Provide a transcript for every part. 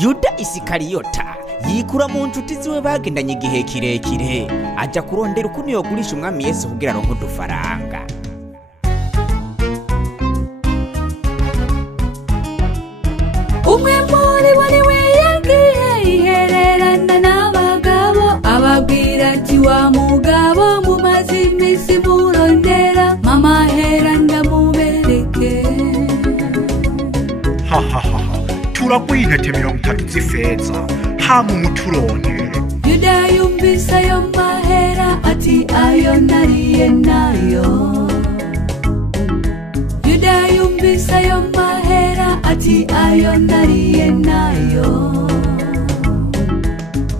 Yuda Isikariyota yikura mu nshuti ziwe bagendanye igihe kirekire aja kurondera ukuntu yogurisha umwami Yesu kugira aronke udufaranga. Umwe muri bo niwe yagiye ihererana n'abagabo ababwira ati wa mugabo mumaze iminsi murondera mama hera ndamubereke. Turaguha intete 30 z'ifeza hama umuturonke. Yuda yumvise ayo mahera ati ayo nariye nayo. Yuda yumvise ayo mahera ati ayo nariye nayo.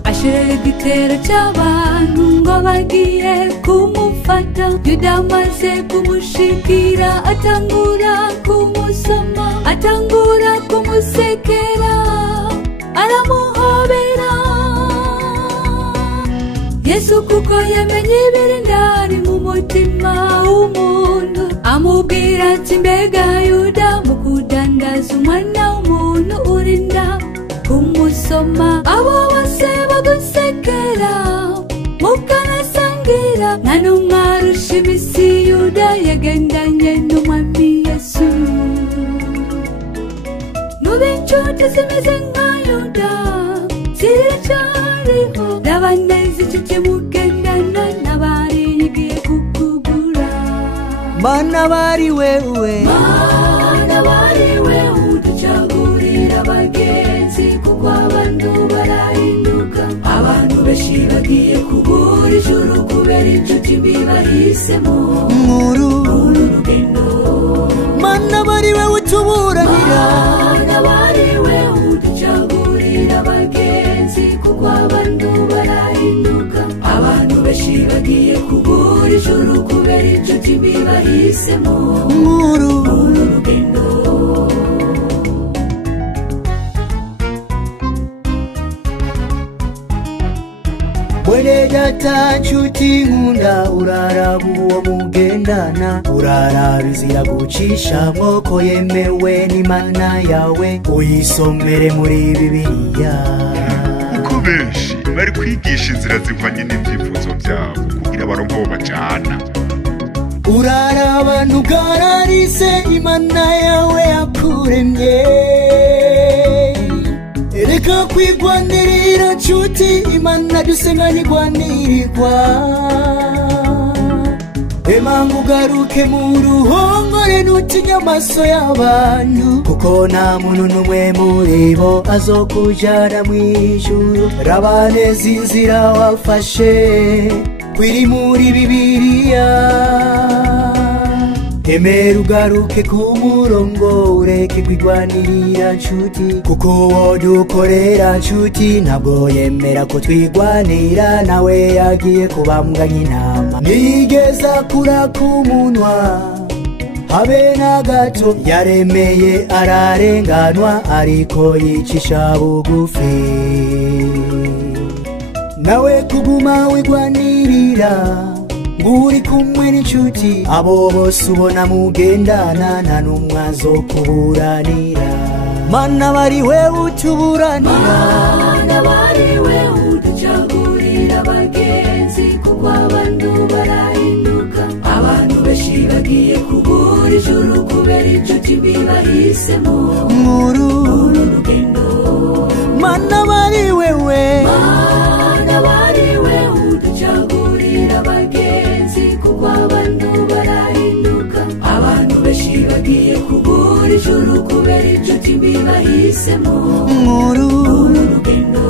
Ashirira igitero cy'abantu ngo bagiye kumufata. Yuda amaze kumushikira atangura kumusoma atangura kumusekera aramuhobera. Yesu kuko yamenye ibiri ndani mu mutima w'umuntu amubwira ati mbega Yuda mu kudandaza umwana w'umuntu urinda kumusoma. Abo bose bagusekera mukanasangira nta n'umwe arusha imisi Yuda yagendanye n'umwami Yesu. Nube inshuti zimeze nka Yuda ziracyariho n'abanezi inshuti mugendana n'abari yigiye kukugura. Mana bari wewe uducagurira abagenzi kuko abantu barahinduka. Abantu benshi bagiye kubura ijuru kubera inshuti mbi bahisemo nkuru rugendo. Mana bari wewe utuburanira Mana bari wewe uducagurira abagenzi kuko abantu barahinduka. Abantu benshi bagiye kubura ijuru kubera inshuti mbi bahisemo nkuru rugendo. Mwene data nshuti nkunda uraraba uwo mugendana uraraba izira gucisha mwoko yemewe n'Imana yawe uyisomere muri Bibiliya. Uko benshi bari kwigisha inzira zihwanye n'ibyifuzo byabo kugira baronke abo bajana. Uraraba ntugararize Imana yawe yakuremye. Ereka kwigwanirira nshuti Imana dusenga nigwanirirwa. Emangu garuke mu ruhongore nutinya amaso y'abantu kuko nta muntu n'umwe muri bo azokujana mw'ijuru. Raba neza inzira wafashe kwiri muri Bibiliya. Emera ugaruke ku murongo ureke kwigwanirira nshuti kuko wodukorera nshuti ntabwo yemera ko twigwanira nawe yagiye kubambwa nk'intama. Nigeza kura ku munwa habe na gato yaremeye ararenganwa ariko yicisha bugufi. Nawe kuguma wigwanirira nguri kumwe n'inshuti abo bose ubona mugendana nta n'umwe azokuburanira. Mana bari wewe utuburanira. Mana bari wewe uducagurira abagenzi kuko abantu barahinduka. Abantu benshi bagiye kubura ijuru kubera inshuti mbi bahisemo nkuru rugendo. Mana bari wewe Mana bari wewe uducagurira abagenzi kuko abantu barahinduka. Abantu benshi bagiye kubura ijuru kubera inshuti mbi bahisemo nkuru rugendo.